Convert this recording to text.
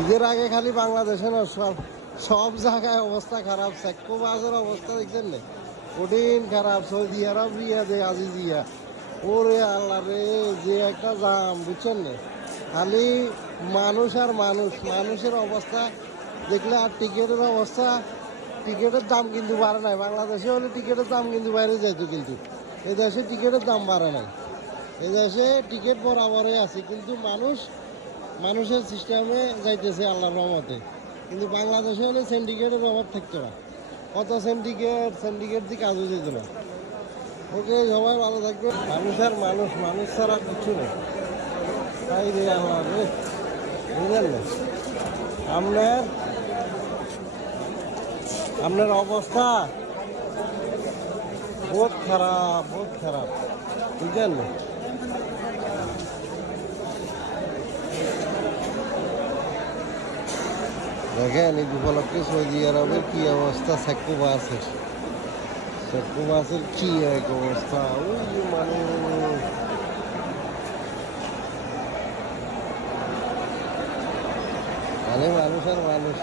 ঈদের আগে খালি বাংলাদেশে না সব সব জায়গায় অবস্থা খারাপ। সেক্কো বাসের অবস্থা দেখছেন না, কঠিন খারাপ। সৌদি আরব রিয়াদে আজিজিয়া, ওরে আল্লাহ রে, যে একটা জাম বুঝছেন না। খালি মানুষ আর মানুষ, মানুষের অবস্থা দেখলে। আর টিকিটের অবস্থা, টিকিটের দাম কিন্তু বাড়ে নাই। বাংলাদেশে হলে টিকিটের দাম কিন্তু বাইরে যেত, কিন্তু এই দেশে টিকিটের দাম বাড়ে নাই। এই দেশে টিকিট বরাবরই আছে, কিন্তু মানুষের সিস্টেমে যাইতেছে আল্লাহর রহমতে। কিন্তু বাংলাদেশে হলে সিন্ডিকেটের অভাব থাকতো না, কত সিন্ডিকেট দিয়ে কাজও যেত না। ওকে, সবাই ভালো থাকবে। মানুষের মানুষ, মানুষ ছাড়া কিছু নেই। তাই রে আল্লাহ রে, বুঝলেন না? আপনার অবস্থা বহুত খারাপ, বহুত খারাপ, বুঝলেন না? দেখেন এই উপলক্ষে সৌদি আরবের কি অবস্থা। সেক্কো বাসের কি এক অবস্থা। ওই যে মানুষ, খালি মানুষ আর মানুষ।